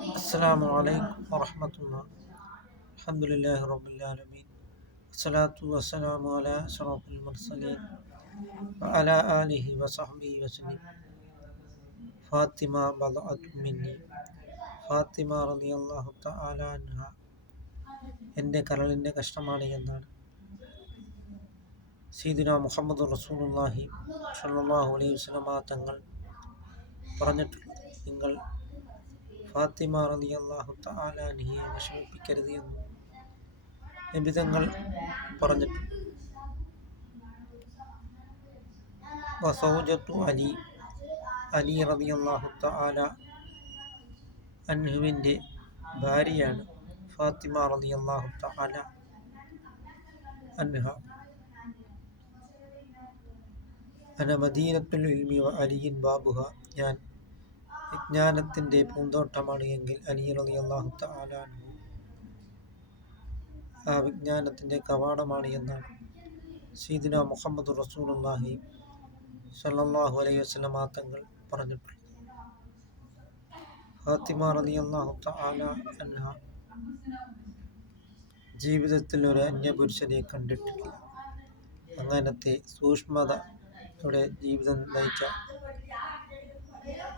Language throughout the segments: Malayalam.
السلام عليكم ورحمة الله. الحمد لله رب العالمين، والصلاة والسلام على أشرف المرسلين وعلى آله وصحبه وسلم. فاطمة بضعة مني. ഫാത്തിമ റളിയല്ലാഹു തആല അൻഹ എൻ്റെ കരളിൻ്റെ കഷ്ണമാണ് എന്നാണ് സയ്യിദുനാ മുഹമ്മദ് റസൂലുള്ളാഹി സ്വല്ലല്ലാഹു അലൈഹി വസല്ലമ തങ്ങൾ പറഞ്ഞിട്ടുള്ളത്. നിങ്ങൾ ഫാത്തിമ റളിയല്ലാഹു തആല അൻഹയെ വിഷമിപ്പിക്കരുത് എന്ന് നബി തങ്ങൾ പറഞ്ഞിട്ടുണ്ട്. വസൗജത്തു അലി റളിയല്ലാഹു തആല അൻഹുവിൻ്റെ ഭാര്യയാണ് ഫാത്തിമ റളിയല്ലാഹു തആല അൻഹ. അന മദീനത്തുൽ ഇൽമി വ അലിയിൻ ബാബുഹ. ഞാൻ വിജ്ഞാനത്തിൻ്റെ പൂന്തോട്ടമാണ് എങ്കിൽ അലി റളിയല്ലാഹു തആല അൻഹു ആ വിജ്ഞാനത്തിൻ്റെ കവാടമാണ് എന്നാണ് സയ്യിദുനാ മുഹമ്മദ് റസൂലുള്ളാഹി സ്വല്ലല്ലാഹു അലൈഹി വസല്ലമ തങ്ങൾ പറഞ്ഞിട്ടുള്ളത്. ഫാത്തിമ റളിയല്ലാഹു തആല അൻഹ ജീവിതത്തിൽ ഒരു അന്യപുരുഷനെ കണ്ടിട്ടില്ല. അങ്ങനത്തെ സൂക്ഷ്മതയുടെ ജീവിതം നയിച്ച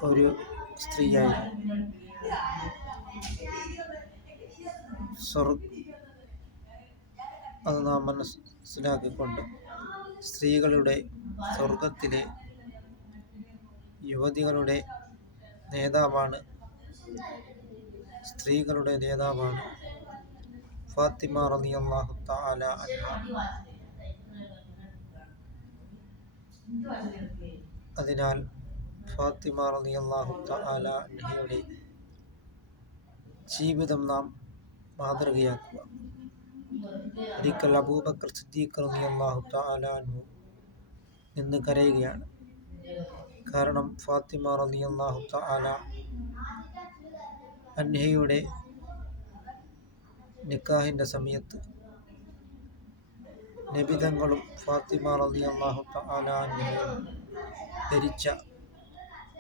ഒരു സ്ത്രീയായിരുന്നു. അത് നാം മനസ്സിലാക്കിക്കൊണ്ട് സ്ത്രീകളുടെ സ്വർഗത്തിലെ യുവതികളുടെ നേതാവാണ് ഫാത്തിമ റളിയല്ലാഹു തആല അൻഹ. അതിനാൽ ഫാത്തിമ റളിയല്ലാഹു തആല അൻഹയുടെ ജീവിതം നാം മാതൃകയാക്കുക. ഒരിക്കൽ അബൂബക്കർ സിദ്ദീഖ് റളിയല്ലാഹു തആല അൻഹു നിന്ന് കരയുകയാണ്. കാരണം ഫാത്തിമ റളിയല്ലാഹു തആല അൻഹയുടെ നിക്കാഹിൻ്റെ സമയത്ത് നബിതങ്ങളും ഫാത്തിമ റളിയല്ലാഹു തആല അൻഹയും ധരിച്ച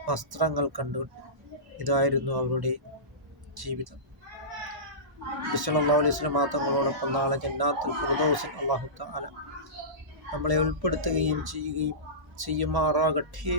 വസ്ത്രങ്ങൾ കണ്ടു. ഇതായിരുന്നു അവരുടെ ജീവിതം. സല്ലല്ലാഹു അലൈഹി വസല്ലം തങ്ങളോടൊപ്പം നാളെ ജന്നാത്തുൽ ഫിർദൗസിൽ അല്ലാഹു തആല നമ്മളെ ഉൾപ്പെടുത്തുകയും ചെയ്യുമാറാകട്ടെ.